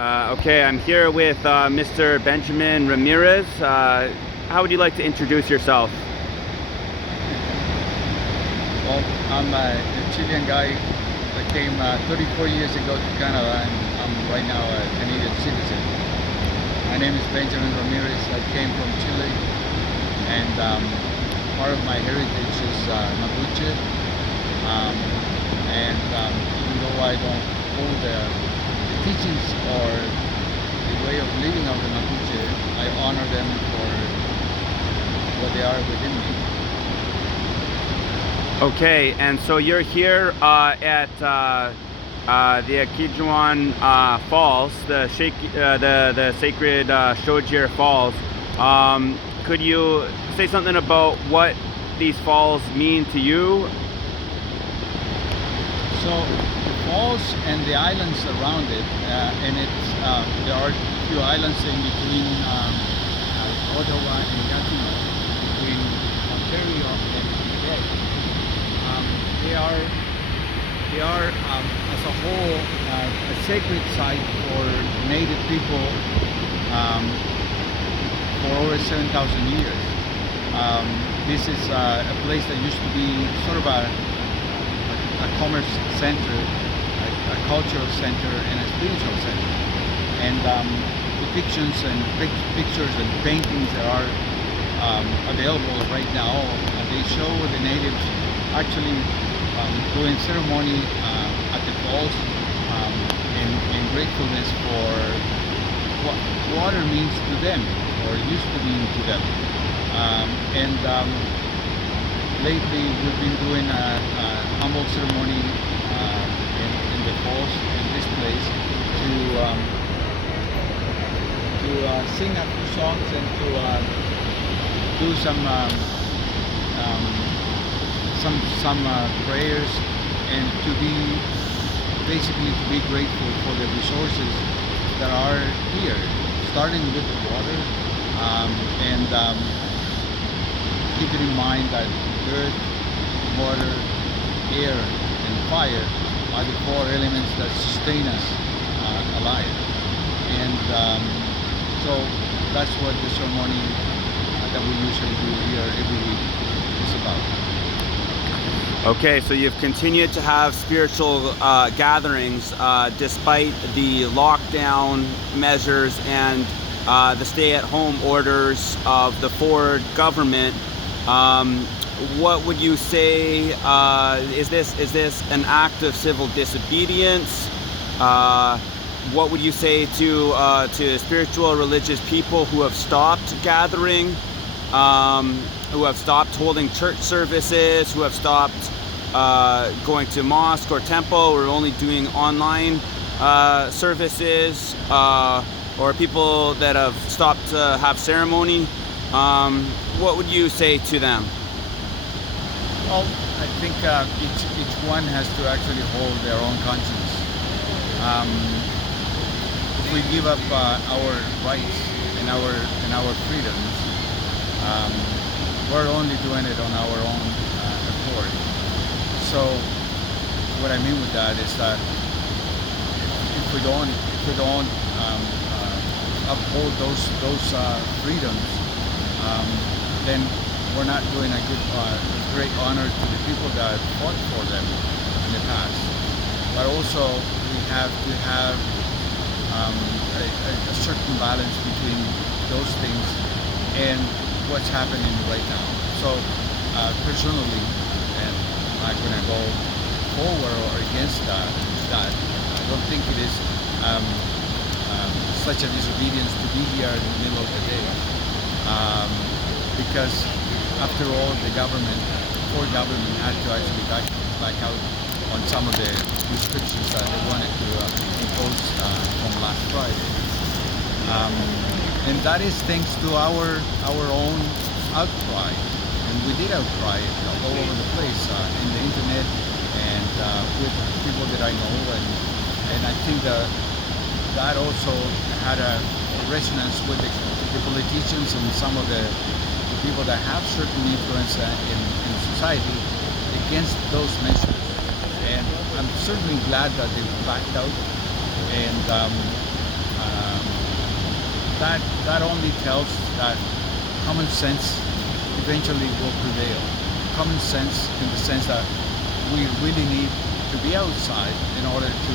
Okay, I'm here with Mr. Benjamin Ramirez. How would you like to introduce yourself? Well, I'm a Chilean guy that came 34 years ago to Canada, and I'm right now a Canadian citizen. My name is Benjamin Ramirez. I came from Chile, and part of my heritage is Mapuche. Even though I don't hold the teachings or the way of living of the Mapuche, I honor them for what they are within me. Okay, and so you're here at the Akijuan Falls, the sacred Shojir Falls. Could you say something about what these falls mean to you? So the falls and the islands around it, there are a few islands in between Ottawa and Gatineau, between Ontario and Quebec. They are as a whole a sacred site for Native people for over 7,000 years. This is a place that used to be sort of a commerce center, a cultural center, and a spiritual center. And depictions and pictures and paintings that are available right now, they show the natives actually doing ceremony at the falls in gratefulness for what water means to them, or used to mean to them. Lately we've been doing a humble ceremony in the falls in this place to sing a few songs and to do some prayers, and to be grateful for the resources that are here, starting with the water, keeping in mind that earth, water, air, and fire are the four elements that sustain us alive. And so that's what the ceremony that we usually do here every week is about. Okay, so you've continued to have spiritual gatherings despite the lockdown measures and the stay-at-home orders of the Ford government. What would you say? Is this an act of civil disobedience? What would you say to spiritual religious people who have stopped gathering, who have stopped holding church services, who have stopped going to mosque or temple, or only doing online services, or people that have stopped to have ceremony? What would you say to them? Well, I think each one has to actually hold their own conscience. If we give up our rights and our freedoms, we're only doing it on our own accord. So what I mean with that is that if we don't uphold those freedoms, then we're not doing a great honor to the people that fought for them in the past. But also we have to have a certain balance between those things and what's happening right now. So personally, and I'm not going to go forward or against that. I don't think it is such a disobedience to be here in the middle of the day, because after all, the Ford government had to actually back out on some of the restrictions that they wanted to impose from last Friday. And that is thanks to our own outcry. And we did outcry all over the place, in the internet, and with people that I know. And I think that also had a resonance with the politicians and some of the people that have certain influence in society against those measures. And I'm certainly glad that they backed out, and that only tells that common sense eventually will prevail. Common sense in the sense that we really need to be outside in order to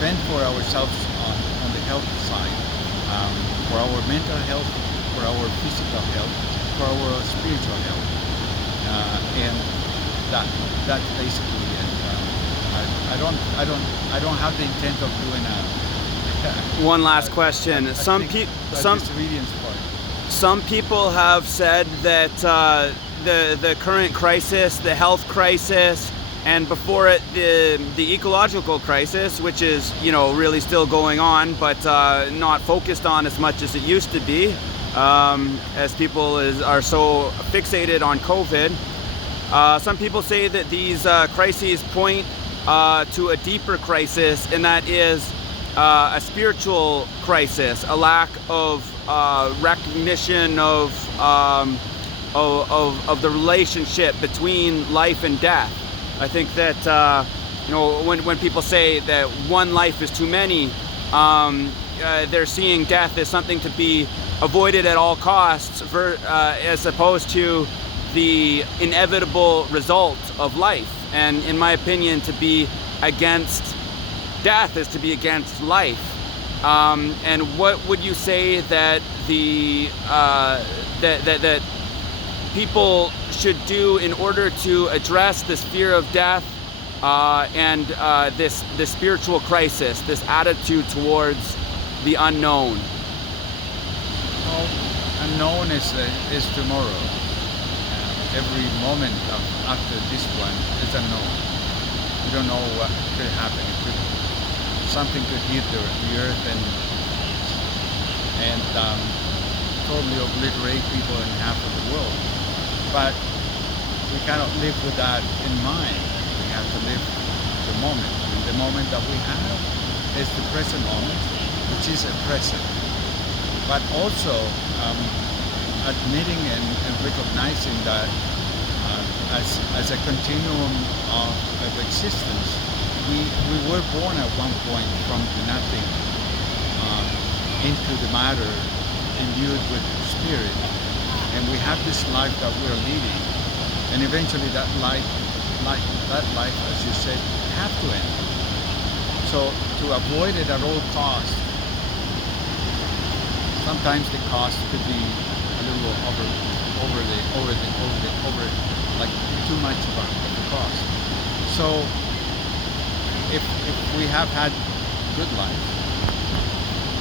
fend for ourselves on the health side, for our mental health, for our physical health, for our spiritual health, and that's basically it. I don't have the intent of doing One last question. Some people have said that the current crisis, the health crisis, and before it the ecological crisis, which is really still going on, but not focused on as much as it used to be, as people are so fixated on COVID. Some people say that these crises point to a deeper crisis, and that is a spiritual crisis, a lack of recognition of the relationship between life and death. I think that when people say that one life is too many, they're seeing death as something to be avoided at all costs, as opposed to the inevitable result of life. And in my opinion, to be against death is to be against life. And what would you say that that people should do in order to address this fear of death and this spiritual crisis, this attitude towards the unknown? Well, unknown is tomorrow. Every moment after this one is unknown. We don't know what could happen. Something could hit the earth and totally obliterate people in half of the world. But we cannot live with that in mind. We have to live the moment. And the moment that we have is the present moment, which is a present. But also admitting and recognizing that as a continuum of existence, we were born at one point from nothing into the matter imbued with spirit, and we have this life that we're leading, and eventually that life, as you said, have to end. So to avoid it at all costs, sometimes the cost could be a little over like too much of the cost. So if we have had good life,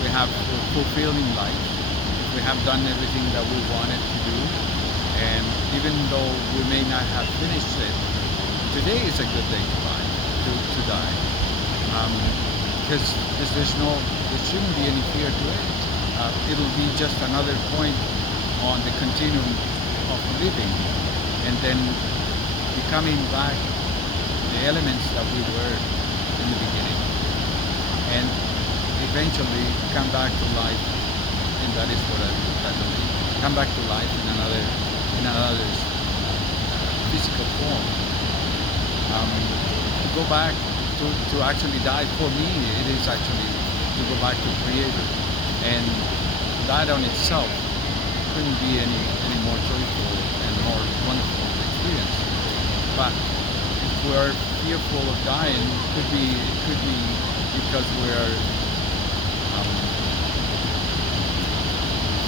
we have a fulfilling life, if we have done everything that we wanted to do, and even though we may not have finished it, today is a good day to die. Because there shouldn't be any fear to it. It'll be just another point on the continuum of living, and then becoming back the elements that we were in the beginning, and eventually come back to life, and that is what I believe. Come back to life in another physical form. Go back to actually die. For me, it is actually to go back to Creator, and that on itself couldn't be any more joyful and more wonderful experience. But if we're fearful of dying, it could be because we're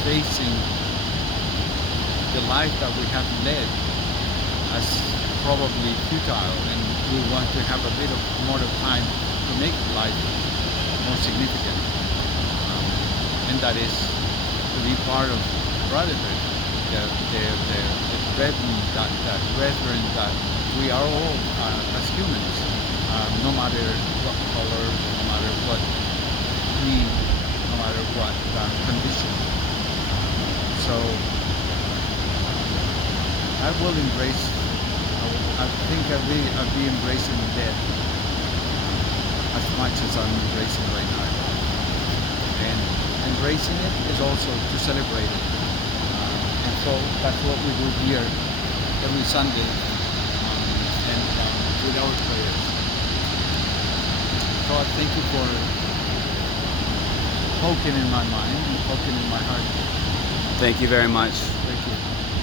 facing the life that we have led as probably futile, and we want to have a bit of more of time to make life more significant, and that is to be part of brotherhood, the brethren that we are all as humans, no matter what color, no matter what creed, no matter what condition. So I will embrace. I think I'll be embracing death as much as I'm embracing right now. And embracing it is also to celebrate it. And so that's what we do here every Sunday, and with our prayers. So I thank you for poking in my mind and poking in my heart. Thank you very much.